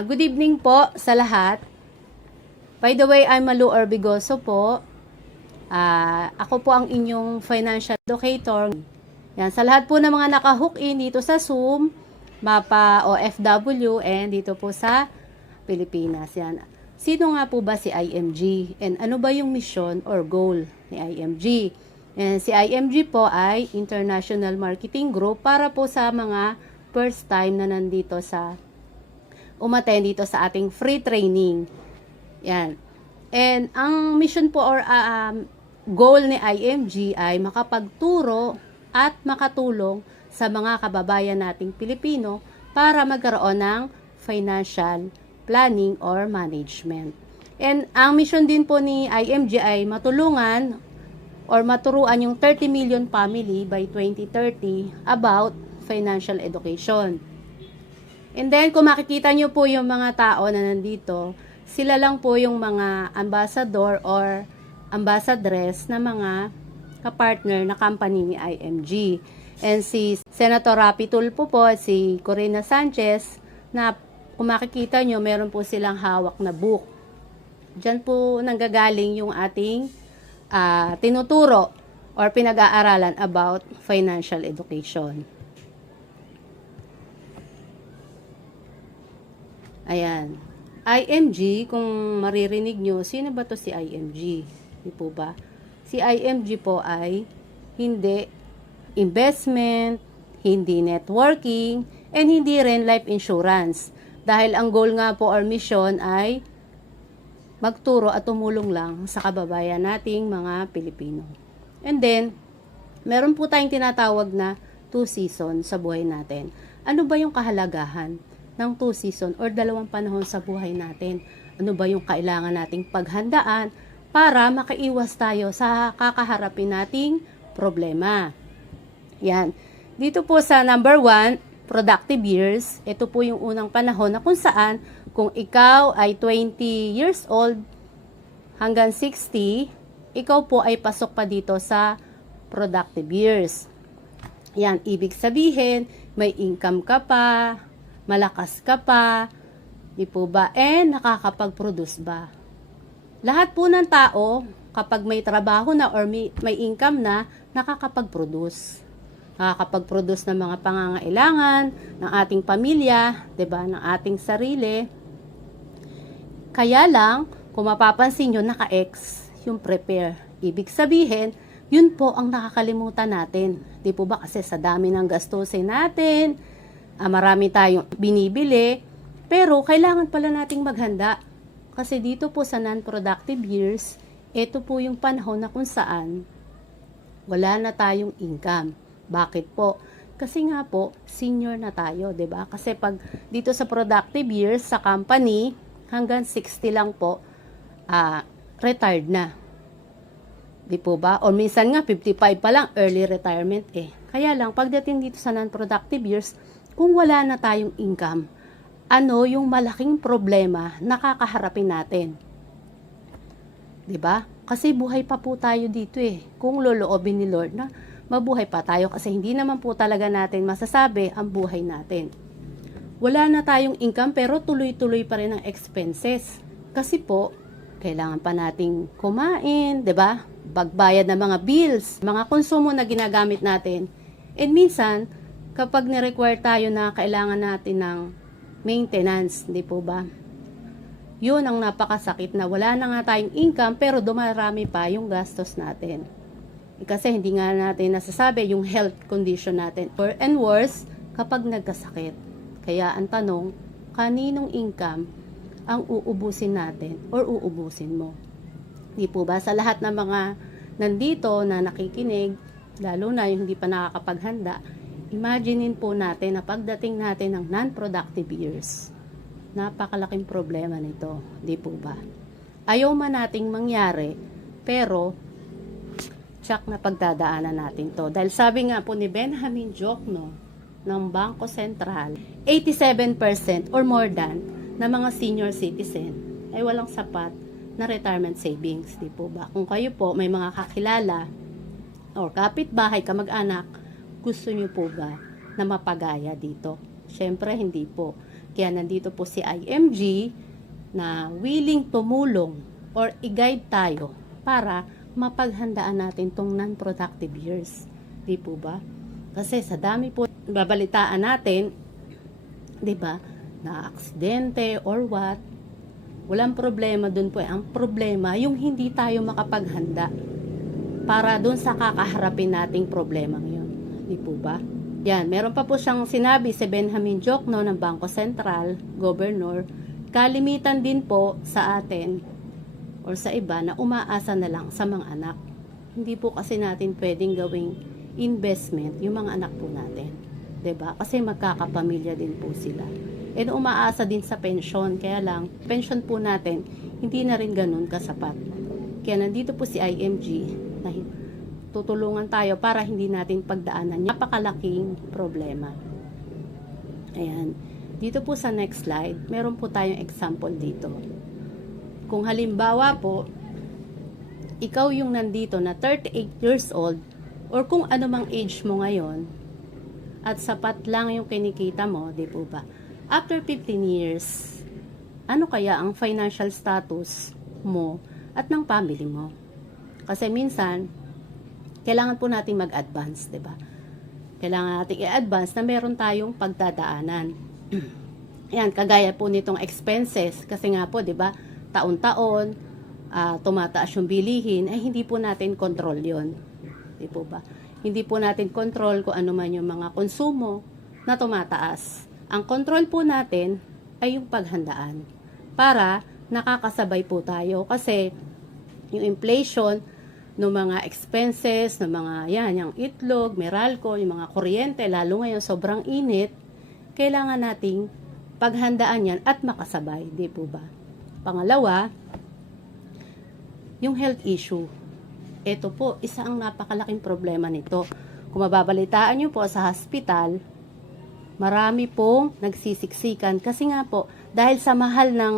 Good evening po sa lahat. By the way, I'm Malu Orbigoso po. Ako po ang inyong financial educator. Yan, sa lahat po ng mga naka-hook in dito sa Zoom, Mapa OFW, and dito po sa Pilipinas. Yan. Sino nga po ba si IMG? And ano ba yung mission or goal ni IMG? And si IMG po ay International Marketing Group para po sa mga first time na nandito sa umattend dito sa ating free training. Yan. And ang mission po or goal ni IMG ay makapagturo at makatulong sa mga kababayan nating Pilipino para magkaroon ng financial planning or management. And ang mission din po ni IMG ay matulungan or maturuan yung 30 million family by 2030 about financial education. And then, kung makikita nyo po yung mga tao na nandito, sila lang po yung mga ambassador or ambassadress na mga kapartner na company ni IMG. And si Senator Rapi Tulfo po, si Corina Sanchez, na kung makikita nyo, meron po silang hawak na book. Diyan po nanggagaling yung ating tinuturo or pinag-aaralan about financial education. Ayan. IMG, kung maririnig nyo, sino ba to si IMG? Di po ba? Si IMG po ay hindi investment, hindi networking, and hindi rin life insurance. Dahil ang goal nga po or mission ay magturo at tumulong lang sa kababayan nating mga Pilipino. And then, meron po tayong tinatawag na 2 season sa buhay natin. Ano ba yung kahalagahan ng 2 season or dalawang panahon sa buhay natin? Ano ba yung kailangan nating paghandaan para makaiwas tayo sa kakaharapin nating problema? Yan. Dito po sa number 1, productive years. Ito po yung unang panahon na kung saan kung ikaw ay 20 years old hanggang 60, ikaw po ay pasok pa dito sa productive years. Yan, ibig sabihin, may income ka pa, malakas ka pa, di po ba? And nakakapag-produce ba? Lahat po ng tao, kapag may trabaho na or may income na, nakakapag-produce. Nakakapag-produce ng mga pangangailangan ng ating pamilya, di ba? Ng ating sarili. Kaya lang, kung mapapansin nyo, naka-X yung prepare. Ibig sabihin, yun po ang nakakalimutan natin. Di po ba? Kasi sa dami ng gastusin natin, marami tayong binibili, pero kailangan pala nating maghanda. Kasi dito po sa non-productive years, ito po yung panahon na kung saan wala na tayong income. Bakit po? Kasi nga po, senior na tayo, 'di ba? Kasi pag dito sa productive years sa company, hanggang 60 lang po, retired na. Di po ba? O minsan nga, 55 pa lang, early retirement eh. Kaya lang, pagdating dito sa non-productive years, kung wala na tayong income, ano yung malaking problema na kakaharapin natin? 'Di ba? Kasi buhay pa po tayo dito eh. Kung loloobin ni Lord na mabuhay pa tayo kasi hindi naman po talaga natin masasabi ang buhay natin. Wala na tayong income pero tuloy-tuloy pa rin ang expenses. Kasi po, kailangan pa nating kumain, 'di ba? Pagbayad ng mga bills, mga konsumo na ginagamit natin. And minsan, kapag ni-require tayo na kailangan natin ng maintenance, di po ba? Yun ang napakasakit na wala na nga tayong income pero dumarami pa yung gastos natin. Kasi hindi nga natin nasasabi yung health condition natin. And worse, kapag nagkasakit. Kaya ang tanong, kaninong income ang uubusin natin or uubusin mo? Di po ba? Sa lahat ng mga nandito na nakikinig, lalo na yung hindi pa nakakapaghanda, imaginein po natin na pagdating natin ng non-productive years, napakalaking problema nito, di po ba? Ayaw man nating mangyari, pero tsak na pagdadaanan natin to. Dahil sabi nga po ni Benjamin Jokno ng Bangko Sentral, 87% or more than na mga senior citizen ay walang sapat na retirement savings, di po ba? Kung kayo po may mga kakilala or kapitbahay, kamag-anak, gusto nyo po ba na mapagaya dito? Syempre, hindi po. Kaya nandito po si IMG na willing tumulong or i-guide tayo para mapaghandaan natin tong non-productive years. Di po ba? Kasi sa dami po babalitaan natin, di ba, na aksidente or what, walang problema dun po. Ang problema, yung hindi tayo makapaghanda para dun sa kakaharapin nating problema ngayon. Di po ba? Yan, meron pa po siyang sinabi si Benjamin Diokno ng Bangko Sentral, Governor, kalimitan din po sa atin or sa iba na umaasa na lang sa mga anak. Hindi po kasi natin pwedeng gawing investment yung mga anak po natin. 'Di ba? Kasi magkakapamilya din po sila. And umaasa din sa pension. Kaya lang, pension po natin, hindi na rin ganun kasapat. Kaya nandito po si IMG na tutulungan tayo para hindi natin pagdaanan yung napakalaking problema. Ayan. Dito po sa next slide, meron po tayong example dito. Kung halimbawa po, ikaw yung nandito na 38 years old or kung ano mang age mo ngayon at sapat lang yung kinikita mo, di po ba? After 15 years, ano kaya ang financial status mo at ng family mo? Kasi minsan, kailangan po natin mag-advance, di ba? Kailangan natin i-advance na meron tayong pagdadaanan. Yan, kagaya po nitong expenses. Kasi nga po, di ba, taon-taon, tumataas yung bilihin, hindi po natin control yon, di po ba? Hindi po natin control kung ano man yung mga konsumo na tumataas. Ang control po natin ay yung paghandaan para nakakasabay po tayo kasi yung inflation ng mga expenses, ng mga yan, yung itlog, Meralco, yung mga kuryente, lalo ngayon sobrang init, kailangan nating paghandaan yan at makasabay, di po ba? Pangalawa, yung health issue. Ito po, isa ang napakalaking problema nito. Kung mababalitaan nyo po sa hospital, marami pong nagsisiksikan kasi nga po, dahil sa mahal ng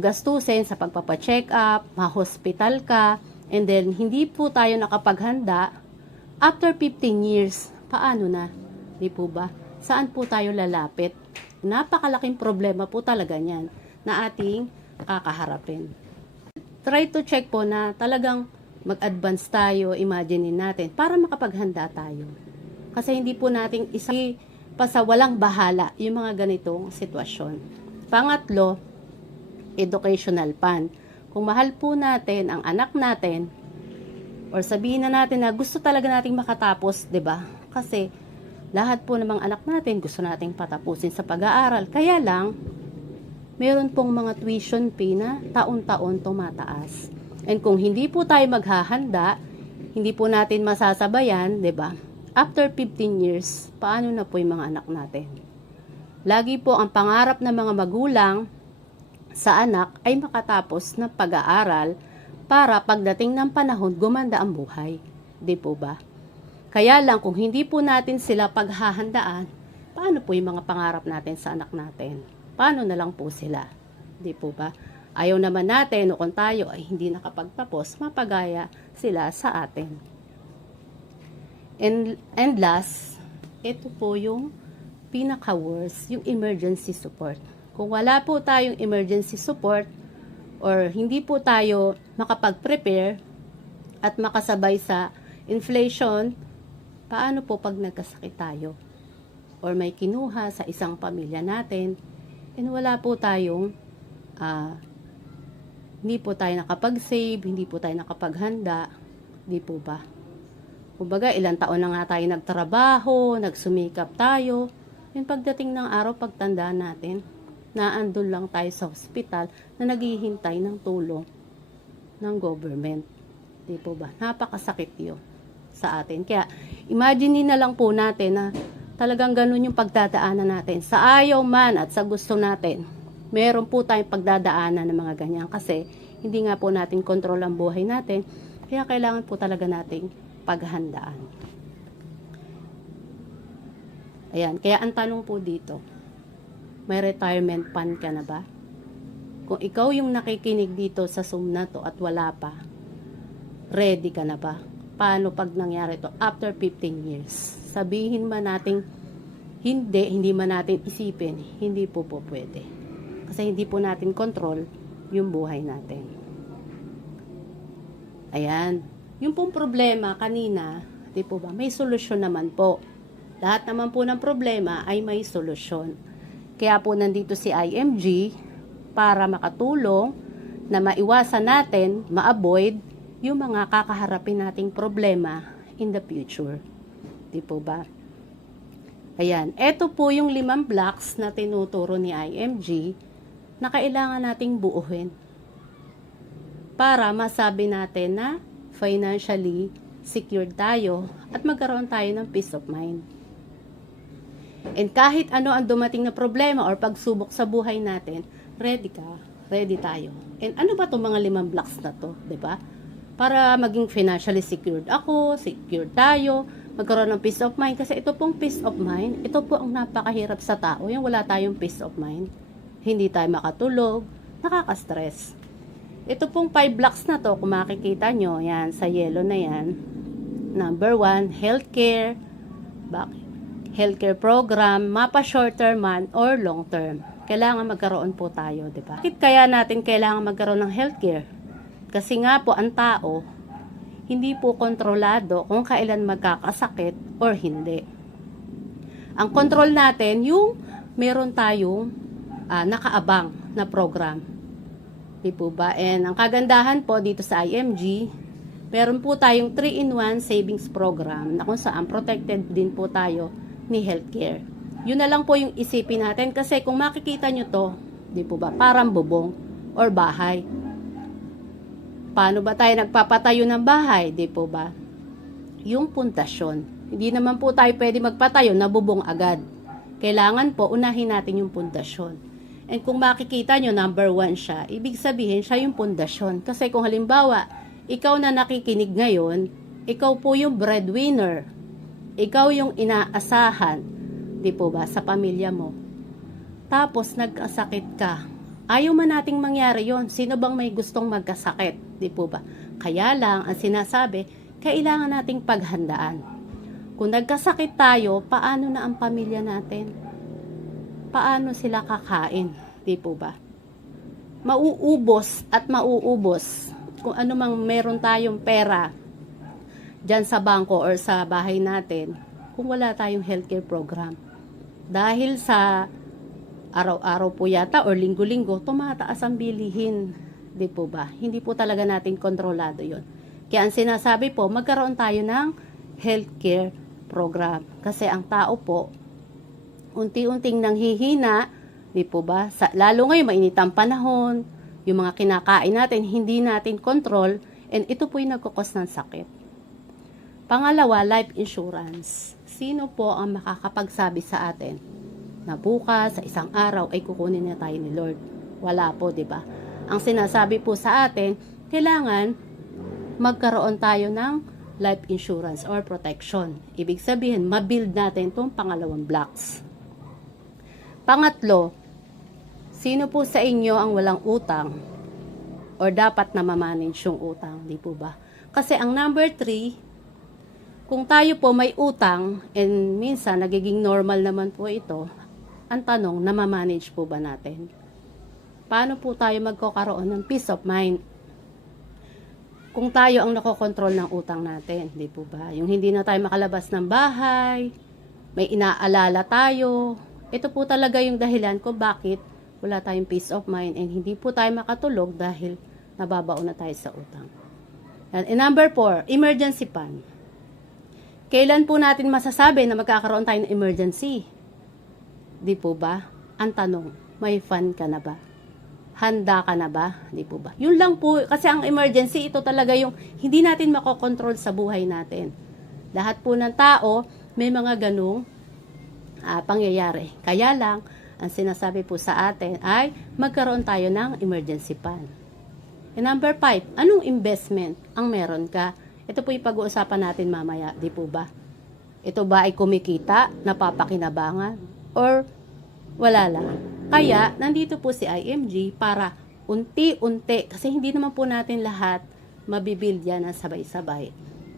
gastusin sa pagpapacheck up, ma-hospital ka, and then hindi po tayo nakapaghanda, after 15 years, paano na? Di po ba? Saan po tayo lalapit? Napakalaking problema po talaga niyan na ating kakaharapin. Try to check po na talagang mag-advance tayo, imaginein natin, para makapaghanda tayo. Kasi hindi po nating isa pa sa walang bahala yung mga ganitong sitwasyon. Pangatlo, educational fund. Kung mahal po natin ang anak natin, or sabihin na natin na gusto talaga nating makatapos, 'di ba? Kasi lahat po ng mga anak natin gusto nating patapusin sa pag-aaral. Kaya lang, meron pong mga tuition fee na taon-taon tumataas. And kung hindi po tayo maghahanda, hindi po natin masasabayan, 'di ba? After 15 years, paano na po yung mga anak natin? Lagi po ang pangarap ng mga magulang sa anak ay makatapos ng pag-aaral para pagdating ng panahon gumanda ang buhay. 'Di po ba? Kaya lang kung hindi po natin sila paghahandaan, paano po yung mga pangarap natin sa anak natin? Paano na lang po sila? 'Di po ba? Ayaw naman natin kung tayo ay hindi nakapagtapos, mapagaya sila sa atin. And last, ito po yung pinaka-worst, yung emergency support. Kung wala po tayong emergency support or hindi po tayo makapag-prepare at makasabay sa inflation, paano po pag nagkasakit tayo? Or may kinuha sa isang pamilya natin, and wala po tayong, hindi po tayo nakapag-save, hindi po tayo nakapaghanda, di po ba? Kumbaga, ilang taon na nga tayo nagtrabaho, nagsumikap tayo, yung pagdating ng araw, pagtanda natin, naandun lang tayo sa hospital na naghihintay ng tulong ng government. Di po ba? Napakasakit yun sa atin. Kaya, imagine na lang po natin na talagang ganun yung pagdadaanan natin. Sa ayaw man at sa gusto natin, meron po tayong pagdadaanan ng mga ganyan kasi hindi nga po natin kontrol ang buhay natin. Kaya kailangan po talaga nating paghandaan. Ayan, kaya ang tanong po dito, may retirement fund ka na ba? Kung ikaw yung nakikinig dito sa Zoom na to at wala pa, ready ka na ba? Paano pag nangyari to after 15 years? Sabihin man nating hindi man natin isipin, hindi po pwede. Kasi hindi po natin control yung buhay natin. Ayan. Yung pong problema kanina, di po ba, may solusyon naman po. Lahat naman po ng problema ay may solusyon. Kaya po nandito si IMG para makatulong na maiwasan natin, ma-avoid yung mga kakaharapin nating problema in the future. Di po ba? Ayan, eto po yung 5 blocks na tinuturo ni IMG na kailangan nating buuhin para masabi natin na financially secured tayo at magkaroon tayo ng peace of mind. And kahit ano ang dumating na problema or pagsubok sa buhay natin, ready tayo. And ano ba itong mga 5 blocks na to, 'di ba? Para maging financially secured ako, secured tayo, magkaroon ng peace of mind. Kasi ito pong peace of mind, ito po ang napakahirap sa tao, yung wala tayong peace of mind. Hindi tayo makatulog, nakaka-stress. Ito pong 5 blocks na to, kung makikita nyo, yan, sa yellow na yan. Number 1, healthcare, healthcare program, mapa short term man or long term. Kailangan magkaroon po tayo, di ba? Bakit kaya natin kailangan magkaroon ng healthcare? Kasi nga po, ang tao, hindi po kontrolado kung kailan magkakasakit or hindi. Ang control natin, yung meron tayong nakaabang na program. Di po ba? And ang kagandahan po dito sa IMG, meron po tayong 3-in-1 savings program na kung saan protected din po tayo ni healthcare. Yun na lang po yung isipin natin kasi kung makikita nyo to, di po ba, parang bubong or bahay. Paano ba tayo nagpapatayo ng bahay, di po ba? Yung pundasyon. Hindi naman po tayo pwede magpatayo na bubong agad. Kailangan po unahin natin yung pundasyon. And kung makikita nyo, number 1 siya, ibig sabihin siya yung pundasyon. Kasi kung halimbawa, ikaw na nakikinig ngayon, ikaw po yung breadwinner. Ikaw yung inaasahan, di po ba, sa pamilya mo. Tapos nagkasakit ka. Ayaw man nating mangyari yon. Sino bang may gustong magkasakit, di po ba? Kaya lang, ang sinasabi, kailangan nating paghandaan. Kung nagkasakit tayo, paano na ang pamilya natin? Paano sila kakain, di po ba? Mauubos at mauubos kung ano mang meron tayong pera dyan sa bangko or sa bahay natin kung wala tayong healthcare program. Dahil sa araw-araw po yata or linggo-linggo, tumataas ang bilihin, di po ba? Hindi po talaga natin kontrolado yon. Kaya ang sinasabi po, magkaroon tayo ng healthcare program. Kasi ang tao po, unti-unting nanghihina, di po ba? Lalo ngayon, mainit ang panahon, yung mga kinakain natin, hindi natin control, and ito po yung nagkukos ng sakit. Pangalawa, life insurance. Sino po ang makakapagsabi sa atin na bukas, sa isang araw, ay kukunin na tayo ni Lord? Wala po, di ba? Ang sinasabi po sa atin, kailangan magkaroon tayo ng life insurance or protection. Ibig sabihin, mabuild natin itong pangalawang blocks. Pangatlo, sino po sa inyo ang walang utang or dapat na ma-manage yung utang, di po ba? Kasi ang number 3, kung tayo po may utang, and minsan nagiging normal naman po ito, ang tanong, na-manage po ba natin? Paano po tayo magkakaroon ng peace of mind? Kung tayo ang nakokontrol ng utang natin, di po ba? Yung hindi na tayo makalabas ng bahay, may inaalala tayo, ito po talaga yung dahilan kung bakit wala tayong peace of mind and hindi po tayo makatulog dahil nababaon na tayo sa utang. And number 4, emergency fund. Kailan po natin masasabi na magkakaroon tayo ng emergency? Di po ba? Ang tanong, may fund ka na ba? Handa ka na ba? Di po ba? Yun lang po, kasi ang emergency, ito talaga yung hindi natin makokontrol sa buhay natin. Lahat po ng tao, may mga ganung pangyayari. Kaya lang, ang sinasabi po sa atin ay magkaroon tayo ng emergency fund. And number 5, anong investment ang meron ka? Ito po yung pag-uusapan natin mamaya, di po ba? Ito ba ay kumikita, napapakinabangan, or wala lang? Kaya, nandito po si IMG para unti-unti, kasi hindi naman po natin lahat mabibuild yan ng sabay-sabay.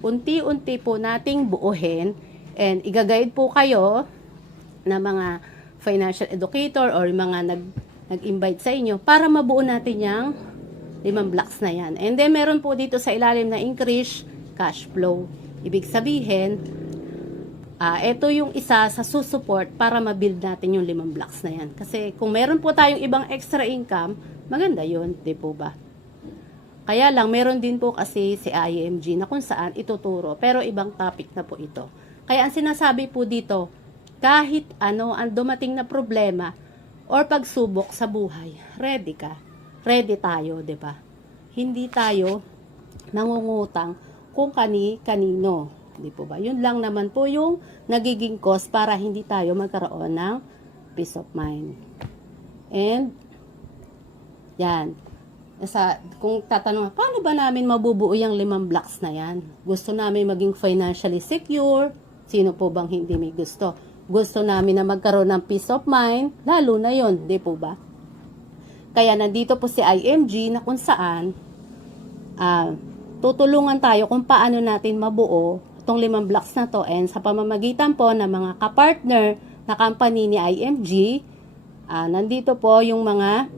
Unti-unti po nating buuhin, and igagayad po kayo na mga financial educator or mga nag-invite sa inyo para mabuo natin yung 5 blocks na yan. And then, meron po dito sa ilalim na increase cash flow. Ibig sabihin, ito yung isa sa susupport para ma-build natin yung 5 blocks na yan. Kasi kung meron po tayong ibang extra income, maganda yun, di po ba? Kaya lang, meron din po kasi si IMG na kung saan ituturo. Pero ibang topic na po ito. Kaya ang sinasabi po dito, kahit ano ang dumating na problema or pagsubok sa buhay, ready ka. Ready tayo, di ba? Hindi tayo nangungutang kung kanino. Di po ba? Yun lang naman po yung nagiging cause para hindi tayo magkaroon ng peace of mind. And, yan. Kung tatanong, paano ba namin mabubuo yung 5 blocks na yan? Gusto namin maging financially secure. Sino po bang hindi may gusto? Gusto namin na magkaroon ng peace of mind. Lalo na yon, di po ba? Kaya nandito po si IMG na kung saan tutulungan tayo kung paano natin mabuo itong 5 blocks na to. And sa pamamagitan po ng mga kapartner na company ni IMG, nandito po yung mga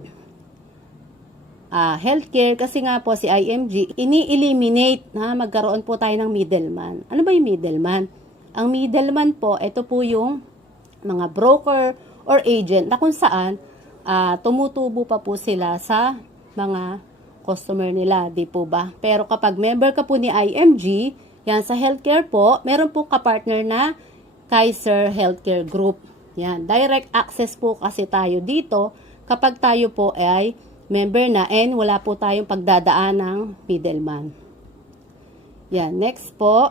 healthcare, kasi nga po si IMG ini-eliminate na magkaroon po tayo ng middleman. Ano ba yung middleman? Ang middleman po, ito po yung mga broker or agent na kung saan tumutubo pa po sila sa mga customer nila, di po ba? Pero kapag member ka po ni IMG, yan sa healthcare po, meron po kapartner na Kaiser Healthcare Group. Yan, direct access po kasi tayo dito kapag tayo po ay member na and wala po tayong pagdadaan ng middleman. Yan, next po,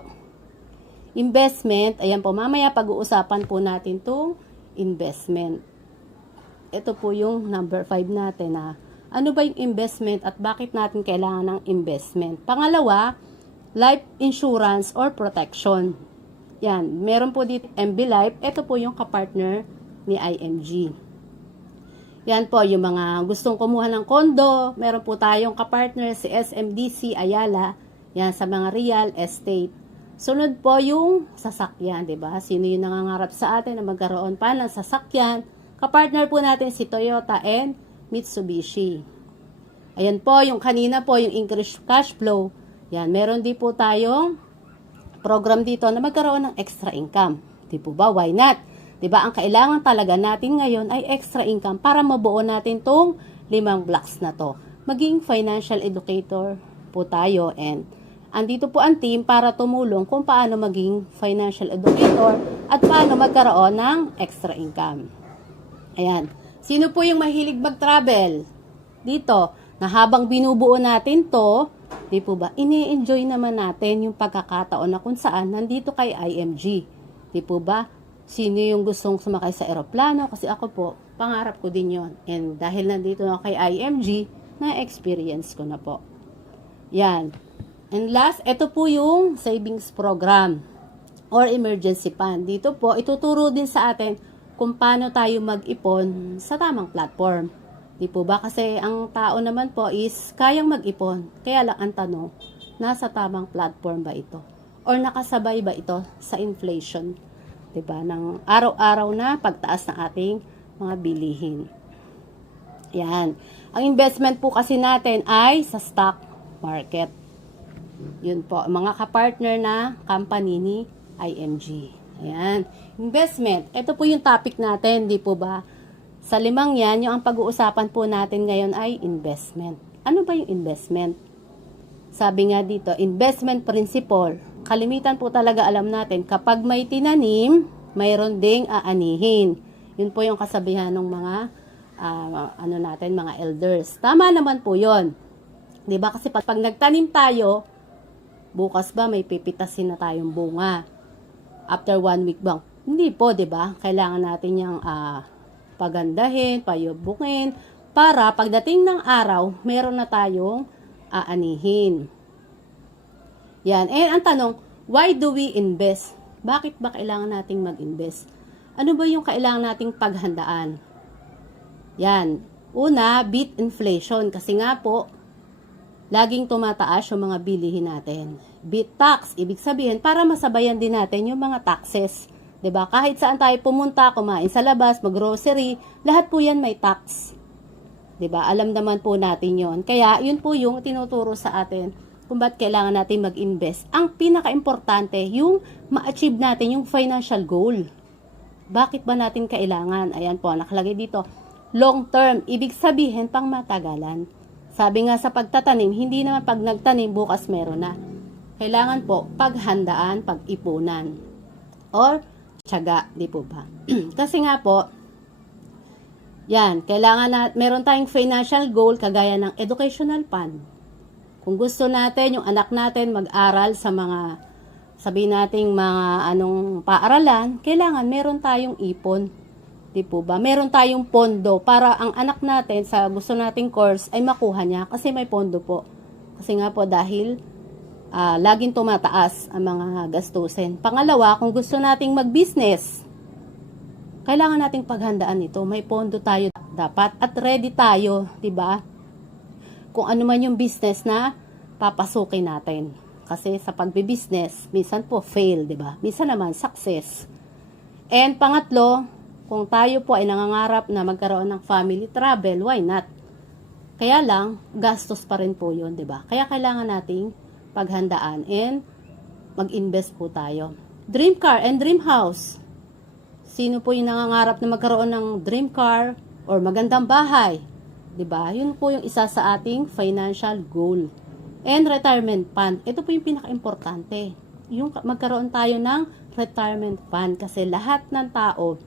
investment. Ayan po, mamaya pag-uusapan po natin itong investment. Ito po yung number 5 natin na ano ba yung investment at bakit natin kailangan ng investment. Pangalawa, life insurance or protection. Yan, meron po dito MB Life. Ito po yung kapartner ni IMG. Yan po, yung mga gustong kumuha ng kondo, meron po tayong kapartner si SMDC Ayala, yan sa mga real estate. Sunod po yung sasakyan, di ba? Sino yung nangangarap sa atin na magkaroon pa ng sasakyan? Kapartner po natin si Toyota and Mitsubishi. Ayan po, yung kanina po, yung increased cash flow. Yan, meron din po tayong program dito na magkaroon ng extra income. Di po ba? Why not? Diba, ang kailangan talaga natin ngayon ay extra income para mabuo natin tong 5 blocks na to. Maging financial educator po tayo and andito po ang team para tumulong kung paano maging financial educator at paano magkaroon ng extra income. Ayan. Sino po yung mahilig mag-travel? Dito, na habang binubuo natin to, di po ba, ini-enjoy naman natin yung pagkakataon na kung saan nandito kay IMG. Di po ba? Sino yung gustong sumakay sa eroplano? Kasi ako po, pangarap ko din yon. And dahil nandito na kay IMG, na-experience ko na po. Yan. And last, ito po yung savings program or emergency fund. Dito po, ituturo din sa atin kung paano tayo mag-ipon sa tamang platform. Di po ba? Kasi ang tao naman po is kayang mag-ipon. Kaya lang ang tanong, nasa tamang platform ba ito? Or nakasabay ba ito sa inflation? Diba, ng araw-araw na pagtaas ng ating mga bilihin. Yan. Ang investment po kasi natin ay sa stock market. Yun po, mga kapartner na company ni IMG. Ayan. Investment. Ito po yung topic natin, di po ba? Sa 5 yan, yung ang pag-uusapan po natin ngayon ay investment. Ano ba yung investment? Sabi nga dito, investment principle. Kalimitan po talaga alam natin, kapag may tinanim, mayroon ding aanihin. Yun po yung kasabihan ng mga mga elders. Tama naman po yun. 'Di ba? Kasi pag nagtanim tayo, bukas ba may pipitasin na tayong bunga? After 1 week bang? Hindi po, 'di ba? Kailangan natin yung pagandahin, payubukin, para pagdating ng araw, meron na tayong aanihin. Yan. Eh, ang tanong, why do we invest? Bakit ba kailangan nating mag-invest? Ano ba yung kailangan nating paghandaan? Yan. Una, beat inflation. Kasi nga po, laging tumataas yung mga bilihin natin. Beat tax. Ibig sabihin, para masabayan din natin yung mga taxes 'Di ba? Kahit saan tayo pumunta, kumain sa labas, mag-grocery, lahat po 'yan may tax. 'Di ba? Alam naman po natin 'yon. Kaya 'yun po yung tinuturo sa atin kung ba't kailangan natin mag-invest. Ang pinaka-importante, yung ma-achieve natin yung financial goal. Bakit ba natin kailangan? Ayan po, nakalagay dito. Long term, ibig sabihin pang matagalan. Sabi nga sa pagtatanim, hindi naman pag nagtanim, bukas meron na. Kailangan po paghandaan, pag-ipunan. Or tiyaga, di po ba? Kasi nga po, yan, kailangan na, meron tayong financial goal kagaya ng educational fund. Kung gusto natin, yung anak natin mag-aral sa mga, sabihin nating mga anong paaralan, kailangan meron tayong ipon. Di po ba? Meron tayong pondo para ang anak natin sa gusto nating course ay makuha niya kasi may pondo po. Kasi nga po dahil laging tumataas ang mga gastusin. Pangalawa, kung gusto nating mag-business, kailangan nating paghandaan ito. May pondo tayo dapat at ready tayo, di ba? Kung ano man yung business na papasukin natin. Kasi sa pagbi-business, minsan po fail, di ba? Minsan naman success. And pangatlo, kung tayo po ay nangangarap na magkaroon ng family travel, why not? Kaya lang, gastos pa rin po yun, di ba? Kaya kailangan nating paghandaan and mag-invest po tayo. Dream car and dream house. Sino po yung nangangarap na magkaroon ng dream car or magandang bahay? 'Di ba? Yun po yung isa sa ating financial goal. And retirement fund. Ito po yung pinaka-importante. Yung magkaroon tayo ng retirement fund kasi lahat ng tao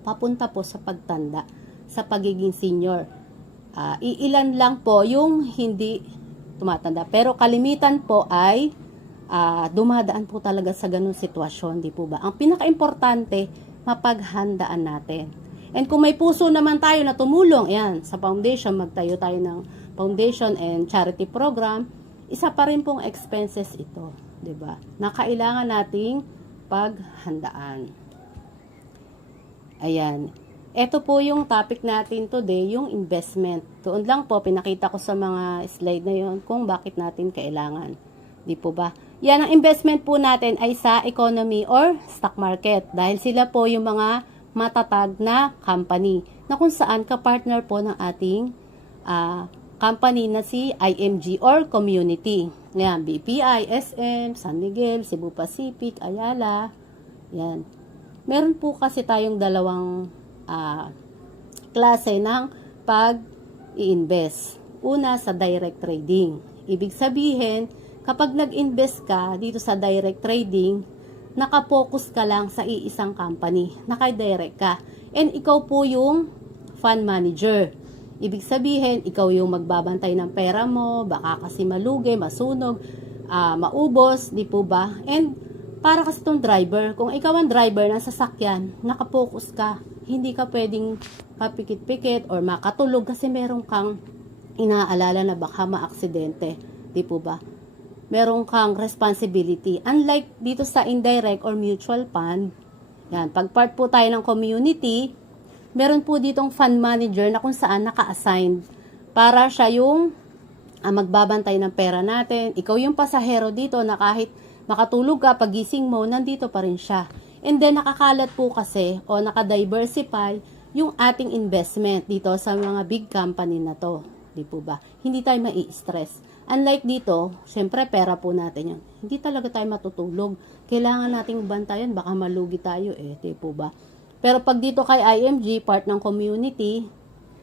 papunta po sa pagtanda, sa pagiging senior. Iilan lang po yung hindi tumatanda. Pero kalimitan po ay dumadaan po talaga sa ganung sitwasyon, di po ba? Ang pinaka-importante, mapaghandaan natin. And kung may puso naman tayo na tumulong, ayan, sa foundation, magtayo tayo ng foundation and charity program, isa pa rin pong expenses ito, 'di ba? Na kailangan nating paghandaan. Ayan. Ito po yung topic natin today, yung investment. Doon lang po, pinakita ko sa mga slide na yon kung bakit natin kailangan. Di po ba? Yan, ang investment po natin ay sa economy or stock market. Dahil sila po yung mga matatag na company na kung saan ka-partner po ng ating company na si IMG or community. Yan, BPI, SM, San Miguel, Cebu Pacific, Ayala. Yan. Meron po kasi tayong dalawang klase ng pag-i-invest. Una, sa direct trading. Ibig sabihin, kapag nag-invest ka dito sa direct trading, nakapokus ka lang sa iisang company, naka-direct ka. And ikaw po yung fund manager. Ibig sabihin, ikaw yung magbabantay ng pera mo, baka kasi malugi, masunog, maubos, di po ba? And para kasi itong driver, kung ikaw ang driver ng sasakyan, nakapokus ka, hindi ka pwedeng papikit-pikit or makatulog kasi meron kang inaalala na baka maaksidente, di po ba? Meron kang responsibility. Unlike dito sa indirect or mutual fund, yan, pag part po tayo ng community, meron po ditong fund manager na kung saan naka-assigned para siya yung magbabantay ng pera natin. Ikaw yung pasahero dito na kahit makatulog ka, pagising mo, nandito pa rin siya. And then, nakakalat po kasi o nakadiversify yung ating investment dito sa mga big company na to. Di po ba? Hindi tayo mai-stress. Unlike dito, syempre pera po natin yun. Hindi talaga tayo matutulog. Kailangan nating bantayan, baka malugi tayo di po ba? Pero pag dito kay IMG, part ng community,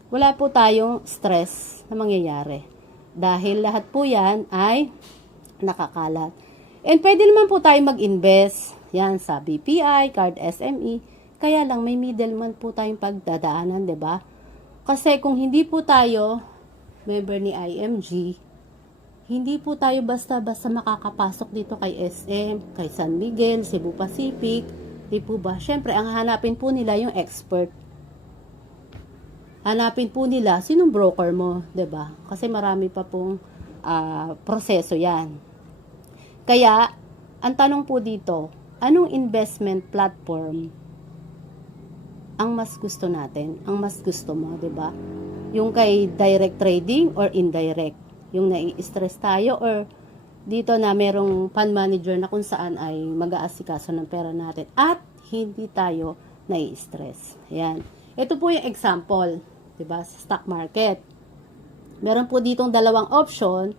wala po tayong stress na mangyayari. Dahil lahat po yan ay nakakalat. And pwede naman po tayo mag-invest yan sa BPI, Card SME. Kaya lang may middleman po tayong pagdadaanan, 'di ba? Kasi kung hindi po tayo member ni IMG, hindi po tayo basta-basta makakapasok dito kay SM, kay San Miguel, Cebu Pacific, di po ba? Syempre, ang hanapin po nila yung expert. Hanapin po nila sinong broker mo, 'di ba? Kasi marami pa pong proseso 'yan. Kaya, ang tanong po dito, anong investment platform ang mas gusto natin? Ang mas gusto mo, 'di ba? Yung kay direct trading or indirect? Yung nai-stress tayo or dito na merong fund manager na kung saan ay mag-aasikaso ng pera natin at hindi tayo nai-stress. Ayan. Ito po yung example, 'di ba, sa stock market. Meron po ditong dalawang option.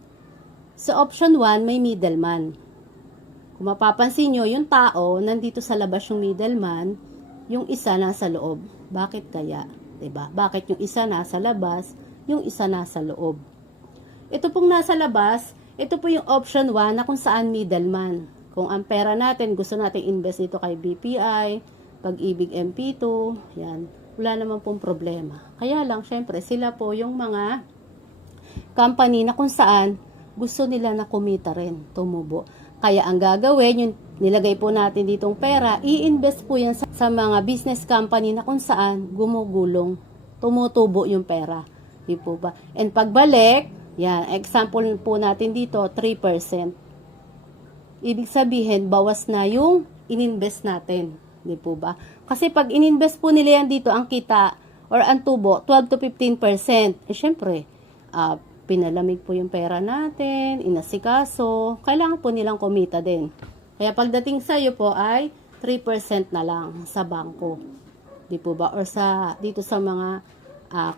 Sa option 1, may middleman. Kung mapapansin nyo, yung tao, nandito sa labas yung middleman, yung isa nasa loob. Bakit kaya? 'Di ba? Bakit yung isa nasa labas, yung isa nasa loob? Ito pong nasa labas, ito po yung option 1 na kung saan middleman. Kung ang pera natin, gusto natin invest dito kay BPI, Pag-ibig MP2, yan, wala naman pong problema. Kaya lang, syempre, sila po yung mga company na kung saan gusto nila na kumita rin, tumubo. Kaya ang gagawin, yung nilagay po natin ditong pera, i-invest po yan sa mga business company na kung saan gumugulong, tumutubo yung pera. Di po ba? And pagbalik, yan, example po natin dito, 3%. Ibig sabihin, bawas na yung ininvest natin. Di po ba? Kasi pag ininvest po nila yan dito, ang kita or ang tubo, 12 to 15%. Eh, syempre, pinalamig po yung pera natin, inasikaso, kailangan po nilang kumita din. Kaya pagdating sa iyo po ay 3% na lang sa bangko. Di po ba? Or dito sa mga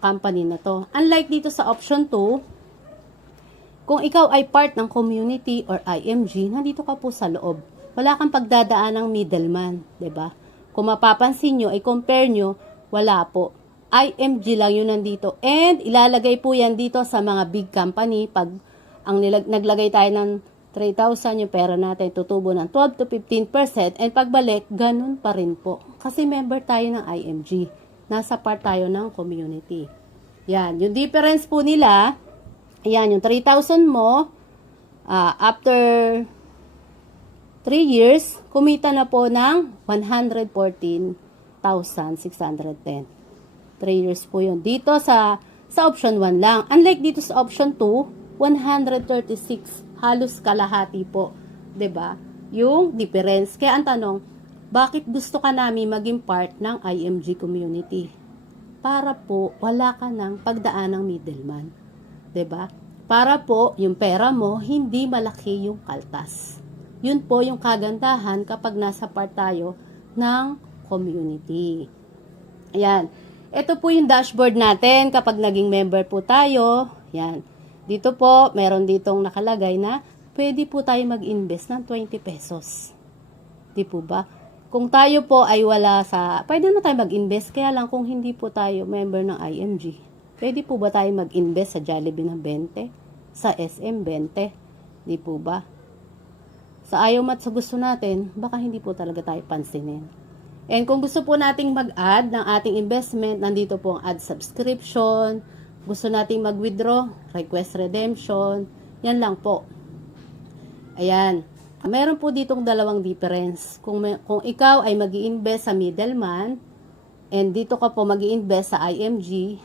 company na to. Unlike dito sa option 2, kung ikaw ay part ng community or IMG, nandito ka po sa loob. Wala kang pagdadaan ng middleman, 'di ba? Kung mapapansin nyo, i-compare nyo, wala po. IMG lang yun nandito. And ilalagay po yan dito sa mga big company. Pag naglagay tayo ng 3,000, yung pera natin tutubo ng 12 to 15%. And pagbalik, ganun pa rin po. Kasi member tayo ng IMG. Nasa part tayo ng community. Yan, yung difference po nila, yan, yung 3,000 mo, after 3 years, kumita na po ng 114,610. 3 years po yun. Dito sa option 1 lang. Unlike dito sa option 2, 136. Halos kalahati po. 'Di ba? Yung difference. Kaya ang tanong, bakit gusto ka namin maging part ng IMG community? Para po wala ka ng pagdaan ng middleman. 'Di ba? Para po yung pera mo hindi malaki yung kaltas. Yun po yung kagandahan kapag nasa part tayo ng community. Ayan. Ito po yung dashboard natin kapag naging member po tayo. Ayan. Dito po, meron ditong nakalagay na pwede po tayo mag-invest ng 20 pesos. Di po ba? Kung tayo po ay pwede naman tayo mag-invest, kaya lang kung hindi po tayo member ng IMG, pwede po ba tayo mag-invest sa Jollibee ng 20? Sa SM 20? Di po ba? Sa ayaw mat sa gusto natin, baka hindi po talaga tayo pansinin. And kung gusto po nating mag-add ng ating investment, nandito po ang add subscription. Gusto nating mag-withdraw, request redemption. Yan lang po. Ayan. Meron po ditong dalawang difference. Kung ikaw ay mag-i-invest sa middleman, and dito ka po mag-i-invest sa IMG,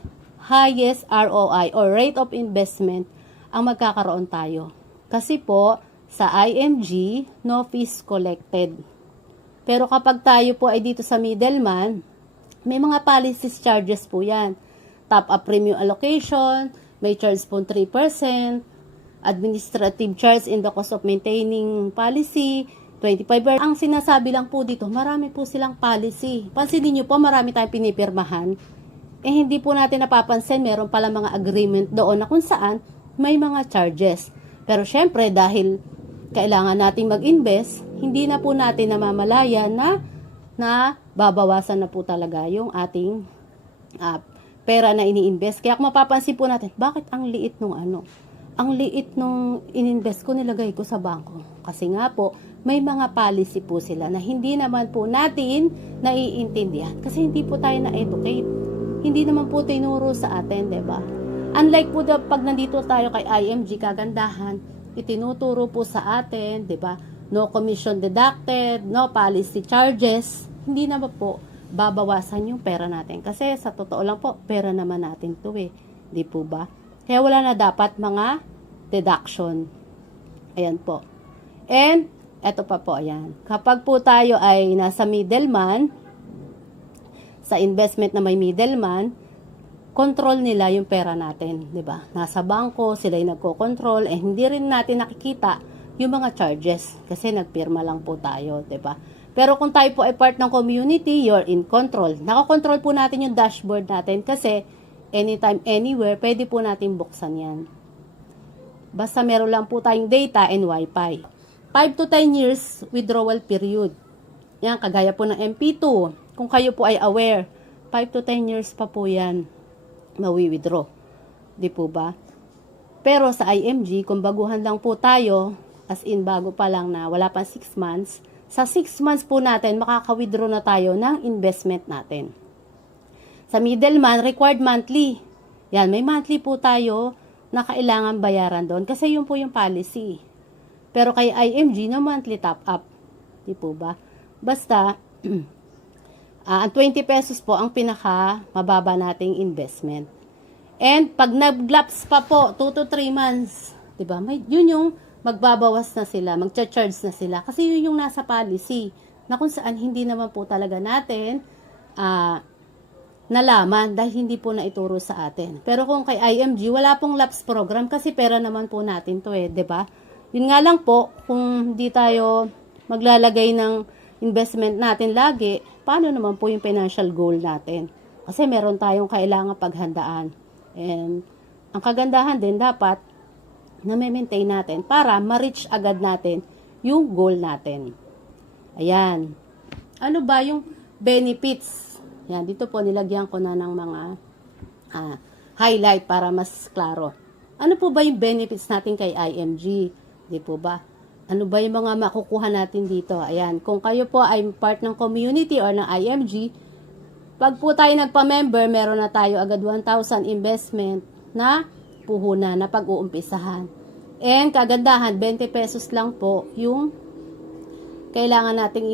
highest ROI or rate of investment ang magkakaroon tayo. Kasi po, sa IMG, no fees collected. Pero kapag tayo po ay dito sa middleman, may mga policies charges po yan. Top up premium allocation, may charge po 3%, administrative charge in the cost of maintaining policy, 25%. Ang sinasabi lang po dito, marami po silang policy. Pansinin nyo po, marami tayong pinipirmahan. Eh hindi po natin napapansin, meron pala mga agreement doon na kung saan may mga charges. Pero syempre, dahil kailangan nating mag-invest, hindi na po natin namamalayan na babawasan na po talaga yung ating pera na ini-invest. Kaya kung mapapansin po natin, bakit ang liit nung ang liit nung ininvest ko, nilagay ko sa bangko. Kasi nga po, may mga policy po sila na hindi naman po natin naiintindihan. Kasi hindi po tayo na-educate. Hindi naman po tinuro sa atin, diba? Unlike po pag nandito tayo kay IMG, kagandahan, itinuturo po sa atin, 'di ba? No commission deducted, no policy charges. Hindi na po babawasan yung pera natin kasi sa totoo lang po, pera naman natin 'to eh, 'di po ba? Kaya wala na dapat mga deduction. Ayan po. And eto pa po, ayan. Kapag po tayo ay nasa middleman, sa investment na may middleman, control nila yung pera natin, 'di ba? Nasa bangko, sila yung nagko-control, hindi rin natin nakikita yung mga charges kasi nagpirma lang po tayo, 'di ba? Pero kung tayo po ay part ng community, you're in control. Nakakontrol po natin yung dashboard natin kasi anytime, anywhere, pwede po natin buksan yan. Basta meron lang po tayong data and wifi. 5 to 10 years withdrawal period. Yan, kagaya po ng MP2. Kung kayo po ay aware, 5 to 10 years pa po yan mawi-withdraw. Di po ba? Pero sa IMG, kung baguhan lang po tayo, as in bago pa lang na wala pang 6 months, sa 6 months po natin, makaka-withdraw na tayo ng investment natin. Sa middleman, required monthly. Yan, may monthly po tayo na kailangan bayaran doon kasi yun po yung policy. Pero kay IMG na monthly top up. Di po ba? Basta, ang 20 pesos po ang pinaka mababa nating investment. And pag nag-lapse pa po, 2 to 3 months, di ba? Yun yung magbabawas na sila, magcha-charge na sila. Kasi yun yung nasa policy na kung saan hindi naman po talaga natin nalaman dahil hindi po naituro sa atin. Pero kung kay IMG, wala pong lapse program kasi pera naman po natin to di ba? Yun nga lang po, kung hindi tayo maglalagay ng investment natin lagi, paano naman po yung financial goal natin? Kasi meron tayong kailangan paghandaan. And ang kagandahan din dapat na maintain natin para ma-reach agad natin yung goal natin. Ayan. Ano ba yung benefits? Yan, dito po nilagyan ko na ng mga highlight para mas klaro. Ano po ba yung benefits natin kay IMG? Di po ba? Ano ba yung mga makukuha natin dito? Ayan, kung kayo po ay part ng community or ng IMG, pag po tayo nagpa-member, meron na tayo agad 1,000 investment na puhunan na pag-uumpisahan. And kagandahan, 20 pesos lang po yung kailangan nating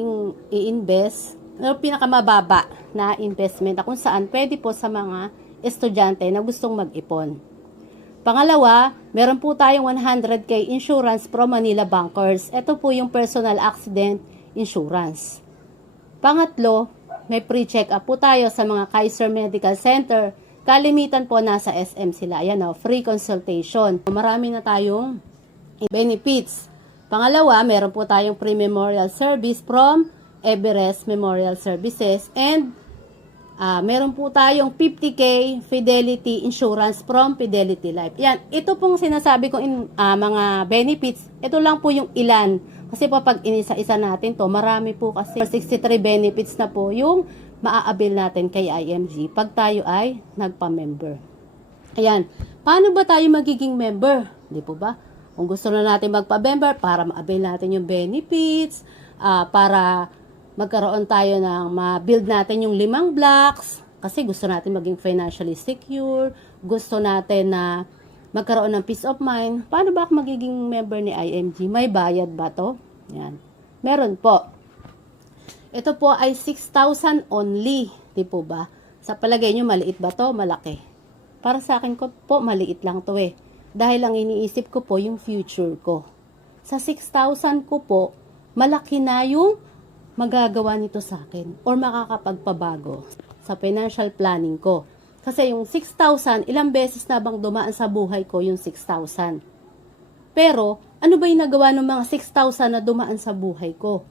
i-invest o pinakamababa na investment na kung saan pwede po sa mga estudyante na gustong mag-ipon. Pangalawa, meron po tayong 100k insurance from Manila Bankers. Ito po yung personal accident insurance. Pangatlo, may pre-check-up po tayo sa mga Kaiser Medical Center. Kalimitan po nasa SM sila. Ayan free consultation. Marami na tayong benefits. Pangalawa, meron po tayong pre-memorial service from Everest Memorial Services. And meron po tayong 50k Fidelity Insurance from Fidelity Life. Yan, ito pong sinasabi kong mga benefits. Ito lang po yung ilan. Kasi po pag inisa-isa natin to, marami po kasi 63 benefits na po yung maa-avail natin kay IMG pag tayo ay nagpa-member. Ayan, paano ba tayo magiging member? Di po ba? Kung gusto na natin magpa-member para ma-avail natin yung benefits, para magkaroon tayo ng ma-build natin yung 5 blocks, kasi gusto natin maging financially secure, gusto natin na magkaroon ng peace of mind. Paano ba ako magiging member ni IMG? May bayad ba to? Yan. Meron po. Ito po ay 6,000 only. Di po ba? Sa palagay nyo, maliit ba to? Malaki. Para sa akin ko po, maliit lang to Dahil ang iniisip ko po yung future ko. Sa 6,000 ko po, malaki na yung magagawa nito sa akin or makakapagpabago sa financial planning ko. Kasi yung 6,000, ilang beses na bang dumaan sa buhay ko yung 6,000. Pero, ano ba yung nagawa ng mga 6,000 na dumaan sa buhay ko?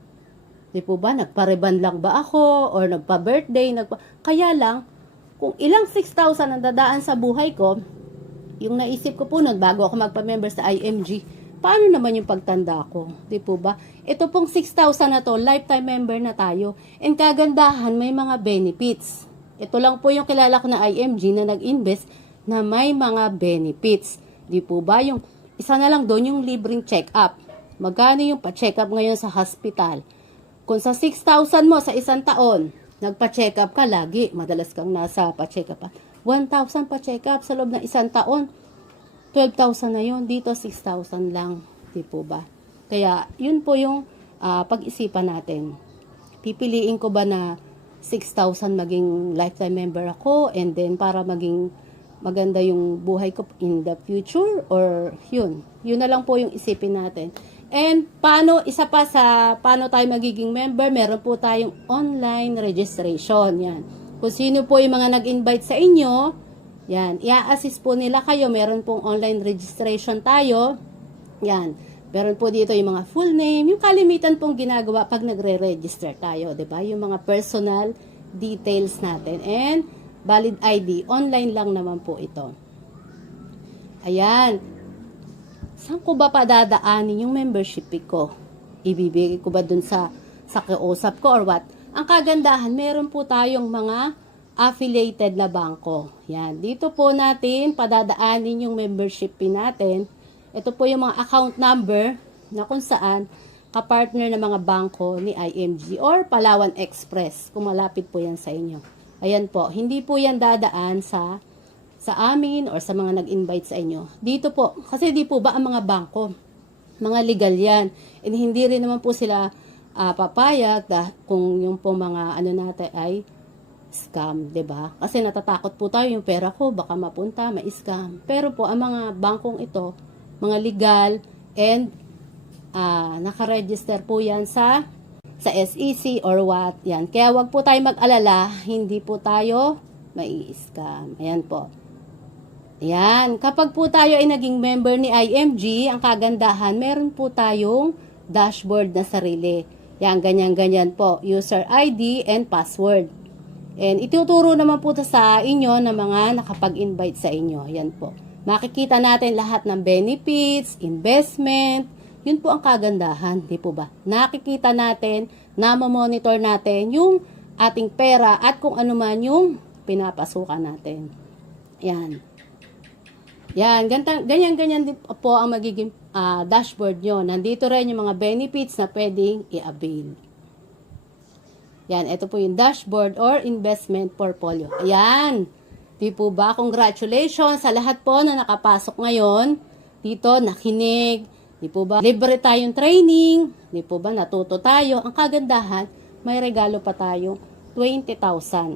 Di po ba, nagpa-reban lang ba ako? Or nagpa-birthday? Kaya lang, kung ilang 6,000 ang dadaan sa buhay ko, yung naisip ko po nun, bago ako magpa-member sa IMG, paano naman yung pagtanda ko? Di po ba? Ito pong 6,000 na to, lifetime member na tayo. And kagandahan, may mga benefits. Ito lang po yung kilala ko na IMG na nag-invest na may mga benefits. Di po ba? Yung isa na lang doon yung libreng check-up. Magkano yung pa-check-up ngayon sa hospital? Kung sa 6,000 mo sa isang taon, nagpa-check-up ka lagi, madalas kang nasa pa-check-up. 1,000 pa-check-up sa loob ng isang taon, 12,000 na yun. Dito 6,000 lang. Di po ba? Kaya yun po yung pag-isipan natin. Pipiliin ko ba na 6,000 maging lifetime member ako and then para maging maganda yung buhay ko in the future or yun na lang po yung isipin natin. And isa pa sa paano tayo magiging member, meron po tayong online registration. Yan. Kung sino po yung mga nag-invite sa inyo, yan, i-assist po nila kayo. Meron pong online registration tayo. Yan. Meron po dito yung mga full name, yung kalimitan pong ginagawa pag nagre-register tayo, 'di ba? Yung mga personal details natin and valid ID, online lang naman po ito. Ayan. Saan ko ba padadaanin yung membership fee ko? Ibibigay ko ba dun sa kausap ko or what? Ang kagandahan, meron po tayong mga affiliated na bangko. Yan. Dito po natin padadaanin yung membership fee natin. Ito po yung mga account number na kung saan kapartner ng mga bangko ni IMG or Palawan Express kung malapit po yan sa inyo. Ayan po, hindi po yan dadaan sa amin or sa mga nag-invite sa inyo. Dito po, kasi di po ba ang mga bangko, mga legal yan. And hindi rin naman po sila papayag kung yung po mga ano natin ay scam, 'di ba? Kasi natatakot po tayo yung pera ko baka mapunta ma-scam. Pero po ang mga bangkong ito, mga legal and naka-register po 'yan sa SEC or what. Yan. Kaya wag po tayo mag-alala, hindi po tayo mai-scam. Ayan po. Ayan, kapag po tayo ay naging member ni IMG, ang kagandahan, meron po tayong dashboard na sarili. Yan, ganyan-ganyan po. User ID and password. And ituturo naman po sa inyo ng mga nakapag-invite sa inyo. Yan po. Makikita natin lahat ng benefits, investment. Yun po ang kagandahan, di po ba? Nakikita natin, monitor natin yung ating pera at kung ano man yung pinapasukan natin. Yan. Yan, ganyan-ganyan din po ang magiging dashboard nyo. Nandito rin yung mga benefits na pwedeng i-avail. Yan, ito po yung dashboard or investment portfolio. Ayan. Di po ba? Congratulations sa lahat po na nakapasok ngayon. Dito, nakinig. Di po ba? Libre tayong training. Di po ba? Natuto tayo. Ang kagandahan, may regalo pa tayo 20,000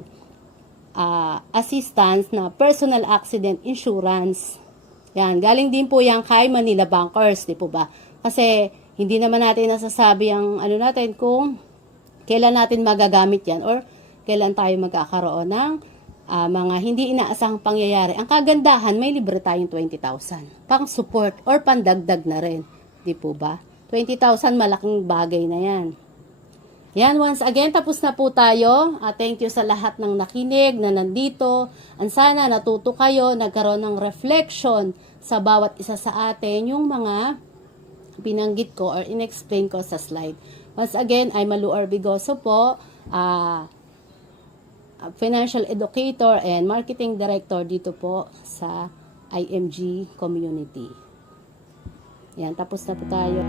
assistance na personal accident insurance. Yan, galing din po yan kay Manila Bankers, di po ba? Kasi hindi naman natin nasasabi ang ano natin kung kailan natin magagamit yan or kailan tayo magkakaroon ng mga hindi inaasahang pangyayari. Ang kagandahan, may libre tayong 20,000 pang support or pandagdag na rin. Di po ba? 20,000 malaking bagay na yan. Yan, once again, tapos na po tayo. Thank you sa lahat ng nakinig, na nandito. Ang sana natuto kayo, nagkaroon ng reflection sa bawat isa sa atin, yung mga binanggit ko or inexplain ko sa slide. Once again, I'm Malu Orbigoso po, financial educator and marketing director dito po sa IMG community. Yan, tapos na po tayo.